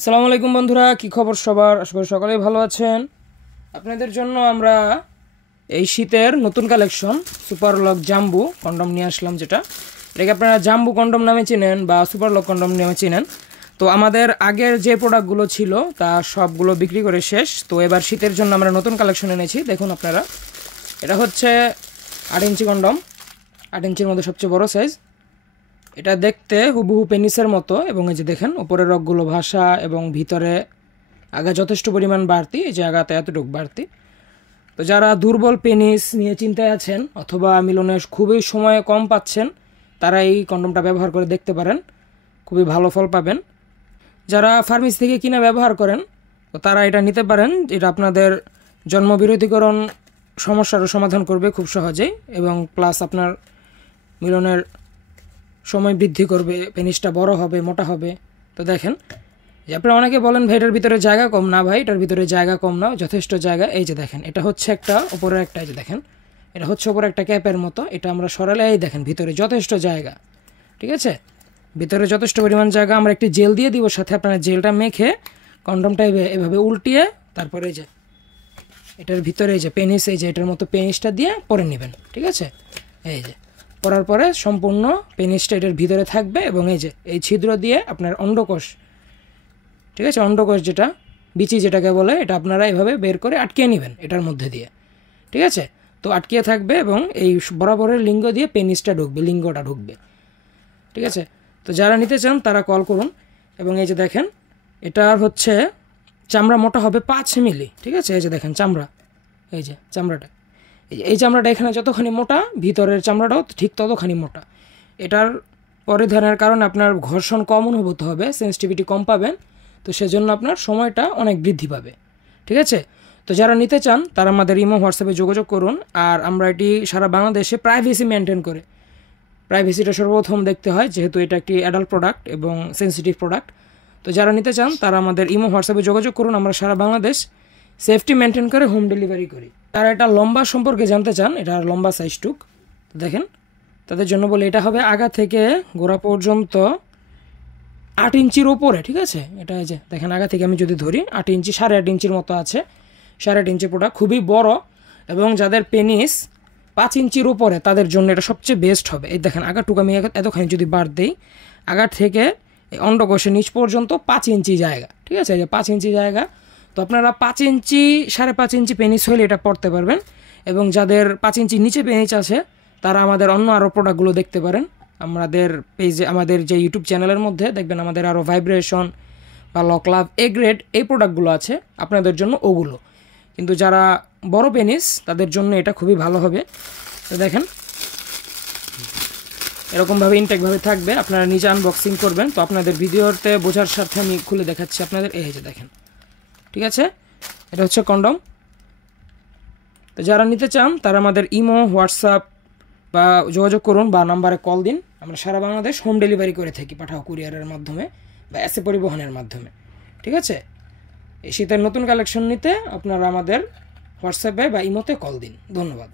আসসালামু আলাইকুম বন্ধুরা, কি খবর সবার? আশা করি সকলেই ভালো আছেন। আপনাদের জন্য আমরা এই শীতের নতুন কালেকশন সুপার লক জাম্বু কন্ডম নিয়ে আসলাম, যেটা এটাকে আপনারা জাম্বু কন্ডম নামে চিনেন বা সুপার লক কন্ডম নামে চিনেন। তো আমাদের আগের যে প্রোডাক্টগুলো ছিল তা সবগুলো বিক্রি করে শেষ। তো এবার শীতের জন্য আমরা নতুন কালেকশন এনেছি। দেখুন আপনারা, এটা হচ্ছে 8 ইঞ্চি কন্ডম, 8 ইঞ্চির মধ্যে সবচেয়ে বড় সাইজ। এটা দেখতে হুবহু পেনিসের মতো, এবং এই যে দেখেন উপরের রগগুলো ভাসা এবং ভিতরে আগা যথেষ্ট পরিমাণ বাড়তি, এই যে আগাতে এতটুকু বাড়তি। তো যারা দুর্বল পেনিস নিয়ে চিন্তায় আছেন অথবা মিলনে খুবই সময় কম পাচ্ছেন, তারা এই কন্ডমটা ব্যবহার করে দেখতে পারেন, খুবই ভালো ফল পাবেন। যারা ফার্মেসি থেকে কিনে ব্যবহার করেন তো তারা এটা নিতে পারেন। এটা আপনাদের জন্মবিরোধীকরণ সমস্যারও সমাধান করবে খুব সহজেই, এবং প্লাস আপনার মিলনের সময় বৃদ্ধি করবে, পেনিসটা বড় হবে, মোটা হবে। তো দেখেন যে আপনারা অনেকে বলেন ভাই এটার ভিতরে জায়গা কম। না ভাই, এটার ভিতরে জায়গা কম না, যথেষ্ট জায়গা। এই যে দেখেন, এটা হচ্ছে একটা উপরের একটা, এই যে দেখেন এটা হচ্ছে উপরে একটা ক্যাপের মতো। এটা আমরা সরালে এই দেখেন ভিতরে যথেষ্ট জায়গা, ঠিক আছে? ভিতরে যথেষ্ট পরিমাণ জায়গা। আমরা একটি জেল দিয়ে দিব সাথে, আপনারা জেলটা মেখে কন্ডমটা এভাবে উল্টিয়ে তারপরে এই যে এটার ভিতরে এই যে পেনিস, এই যে এটার মতো পেনিসটা দিয়ে পরে নেবেন, ঠিক আছে? এই যে পরার পরে সম্পূর্ণ পেনিসটা এটার ভিতরে থাকবে, এবং এই যে এই ছিদ্র দিয়ে আপনার অন্ডকোষ, ঠিক আছে, অন্ডকোষ যেটা বিচি যেটাকে বলে, এটা আপনারা এভাবে বের করে আটকিয়ে নেবেন এটার মধ্যে দিয়ে, ঠিক আছে? তো আটকিয়ে থাকবে এবং এই বরাবরের লিঙ্গ দিয়ে পেনিসটা ঢুকবে, লিঙ্গটা ঢুকবে, ঠিক আছে? তো যারা নিতে চান তারা কল করুন। এবং এই যে দেখেন এটার হচ্ছে চামড়া মোটা হবে 5 মিলি, ঠিক আছে? এই যে দেখেন চামড়া, এই যে চামড়াটা, এই চামড়াটা এখানে যতখানি মোটা, ভিতরের চামড়াটাও ঠিক ততখানি মোটা। এটার পরিধানের কারণে আপনার ঘর্ষণ কম অনুভূত হবে, সেন্সিটিভিটি কম পাবেন। তো সেজন্য আপনার সময়টা অনেক বৃদ্ধি পাবে, ঠিক আছে? তো যারা নিতে চান তারা আমাদের ইমো হোয়াটসঅ্যাপে যোগাযোগ করুন। আর আমরা এটি সারা বাংলাদেশে প্রাইভেসি মেনটেন করে, প্রাইভেসিটা সর্বপ্রথম দেখতে হয়, যেহেতু এটা একটি অ্যাডাল্ট প্রোডাক্ট এবং সেন্সিটিভ প্রোডাক্ট। তো যারা নিতে চান তারা আমাদের ইমো হোয়াটসঅ্যাপে যোগাযোগ করুন। আমরা সারা বাংলাদেশ সেফটি মেনটেন করে হোম ডেলিভারি করি। তারা এটা লম্বা সম্পর্কে জানতে চান, এটার লম্বা সাইজটুক দেখেন, তাদের জন্য বলে এটা হবে আগা থেকে গোড়া পর্যন্ত 8 ইঞ্চির ওপরে, ঠিক আছে? এটা এই যে দেখেন আগা থেকে আমি যদি ধরি 8 ইঞ্চি, 8.5 ইঞ্চির মতো আছে, 8.5 ইঞ্চি প্রোডাক্ট, খুবই বড়। এবং যাদের পেনিস 5 ইঞ্চির উপরে তাদের জন্য এটা সবচেয়ে বেস্ট হবে। এই দেখেন আগাটুকু আমি এতখানি যদি বার দিই, আগার থেকে অন্ডকোষের নিচ পর্যন্ত 5 ইঞ্চি জায়গা, ঠিক আছে? এই যে 5 ইঞ্চি জায়গা। তো আপনারা 5 ইঞ্চি, 5.5 ইঞ্চি পেনিস হলে এটা পড়তে পারবেন। এবং যাদের 5 ইঞ্চির নিচে পেনিস আছে তারা আমাদের অন্য আরও প্রোডাক্টগুলো দেখতে পারেন। আমাদের পেজে, আমাদের যে ইউটিউব চ্যানেলের মধ্যে দেখবেন আমাদের আরও ভাইব্রেশন বা লক লাভ এ গ্রেড এই প্রোডাক্টগুলো আছে আপনাদের জন্য, ওগুলো। কিন্তু যারা বড় পেনিস তাদের জন্য এটা খুবই ভালো হবে। তো দেখেন এরকমভাবে ইনটেকভাবে থাকবে, আপনারা নিজে আনবক্সিং করবেন। তো আপনাদের ভিডিওতে বোঝার স্বার্থে আমি খুলে দেখাচ্ছি আপনাদের। এই যে দেখেন, ঠিক আছে? এটা হচ্ছে কন্ডম। তো যারা নিতে চান তারা আমাদের ইমো, হোয়াটসঅ্যাপ বা যোগাযোগ করুন বা নাম্বারে কল দিন। আমরা সারা বাংলাদেশ হোম ডেলিভারি করে থাকি, পাঠাও কুরিয়ারের মাধ্যমে বা এসে পরিবহনের মাধ্যমে, ঠিক আছে? এই শীতের নতুন কালেকশন নিতে আপনারা আমাদের হোয়াটসঅ্যাপে বা ইমোতে কল দিন। ধন্যবাদ।